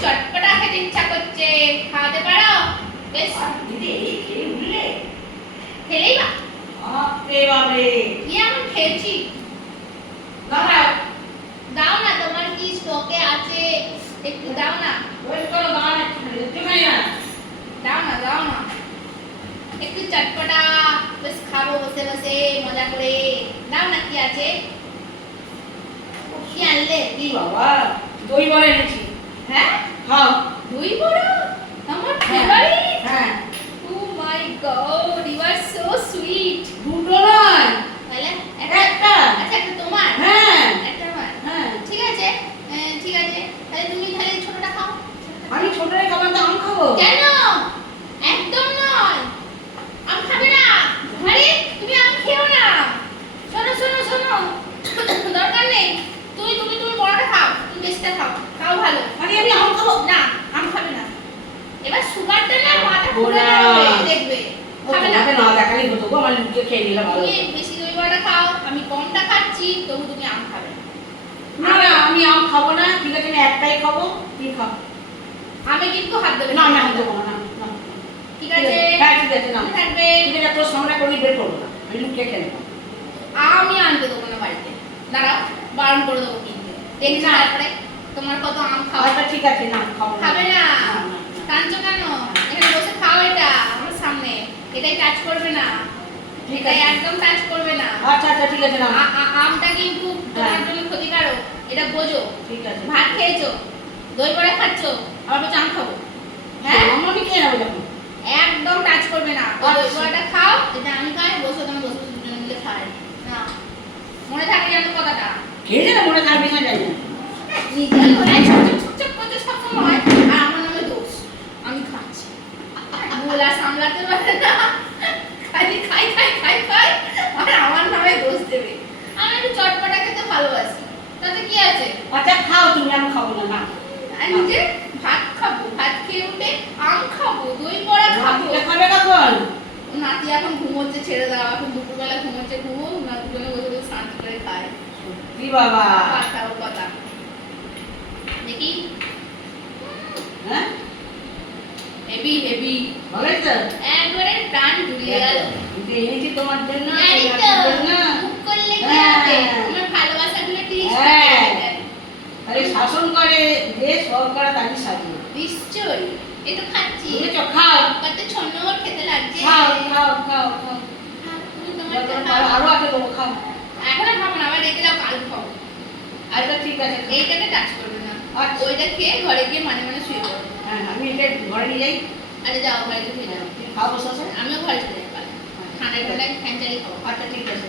চটপটা খেতে ইচ্ছা করছে। খাওয়াতে পারো? বেশ। খেলেই বা। কি এমন খেয়েছি দাও না তোমার কি স্টকে আছে? একটু দাও না। দাও না দাও না। একটু চটপটা। বেশ খাব বসে বসে মজা করে। দাও না কি আছে? কি আনলে? কি বাবা? দই বলে এনেছি। হ্যাঁ? খাও দই বড়? আমার হ্যাঁ। ফেভারিট হ্যাঁ। ও my God you are so sweet দুটো নয়। তাহলে একটা একটা। আচ্ছা একটা তোমার। হ্যাঁ। একটা আমার। হ্যাঁ। ঠিক আছে? ঠিক আছে। তাহলে তুমি তাহলে ছোটটা খাও। আমি ছোটরে খাবার তো আম খাব। কেন একদম নয় আম খাবে না আরে তুমি আম খেও না শোনো শোনো শোনো দরকার নেই তুমি তুমি তুমি বড়টা খাও তুমি বেশিটা খাও খাও ভালো আরে আমি আম খাব না আম খাবে না এবার সুগারটা না মাথা ও ঘুরে না। যাবে দেখবে। খাবে না না দেখালেই হতো গো আমার নিজে খেয়ে নিলে ভালো। বেশি দই বড়া খাও আমি কমটা খাচ্ছি তবু তুমি আম খাবে না। না না আমি আম খাব না ঠিক আছে আমি একটাই খাব তুই খাও। আমি কিন্তু হাত দেবে না। আমি আম দেবো না না, না। ঠিক আছে হ্যাঁ ঠিক আছে না। থাকবে। ঠিক আছে তোর সামনে করে বের করব না। আমি লুকিয়ে খেয়ে নেব। আমি আনতে দেবো না বাড়িতে। দাঁড়াও বারণ করে দেবো কিনতে। দেখি না। তারপরে? তোমার কত আম খাও। আচ্ছা ঠিক আছে না খাব খাবে না। কাঁদছো কেন? এখানে বসে খাও এটা আমার সামনে। এটাই টাচ করবে না। এটাই একদম টাচ করবে না। আচ্ছা আচ্ছা ঠিক আছে না আমটা কিন্তু তোমার হ্যাঁ। জন্য ক্ষতিকারক। এটা বোঝো। ঠিক আছে। ভাত খেয়েছো? দই বড়া খাচ্ছো? আবার বলছো আম খাব। হ্যাঁ? আমি খেয়ে নেব যখন একদম টাচ করবে না। আচ্ছা। দই বড়াটা খাও। যেটা আমি খাই বসে ওখানে বসে দুজনে মিলে খাই। না। মনে থাকে জানো কথাটা। খেয়েছে না মনে থাকবে না জানি না। নিজের ঘরে চুপচাপ চুপচাপ করতে সবসময় আর আমার নামে দোষ আমি খাচ্ছি বলা সামলাতে পারে না খালি খাই খাই খাই খাই আর আমার নামে দোষ দেবে আমি একটু চটপটা খেতে ভালোবাসি তাতে কি আছে আচ্ছা খাও তুমি আমি খাব না না আর নিজে ভাত খাব ভাত খেয়ে উঠে আম খাব দই বড়া খাব। খাবে কখন? নাতি এখন ঘুমোচ্ছে ছেড়ে দাও এখন দুপুরবেলা ঘুমোচ্ছে ঘুমো না দুজনে বসে বসে শান্তি করে খায়। কি বাবা। কথা ও কথা দেখি। হ্যাঁ? Heavy heavy. তো একবারে প্রাণ জুড়িয়ে গেল। এনেছি তোমার জন্য জানি তো তোমার জন্য মুখ করলে কি হ্যাঁ। হবে আমার ভালোবাসাগুলো টিস হ্যাঁ। তাহলে শাসন করে যে সব করে তাকে সাজিয়ে। নিশ্চয়ই। এ তো খাচ্ছি। বুঝেছ খাও। কত ছ নম্বর খেতে লাগছে। খাও খাও খাও খাও। পারো আরও আগে দেবো খাও। এখন আর খাব না আবার রেখে দাও কাল খাব। আচ্ছা ঠিক আছে। এইটাকে টাচ করবে না। আচ্ছা। ওইটা খেয়ে ঘরে গিয়ে মানে মানে শুয়ে পড়বে হ্যাঁ আমি এটা ঘরে নিয়ে যাই। আরে যাও ঘরে গিয়ে যাও খাও বসে আমিও ঘরে চলে যাব ঠান্ডায় ঠান্ডায় ফ্যান চালিয়ে খাব। আচ্ছা ঠিক আছে।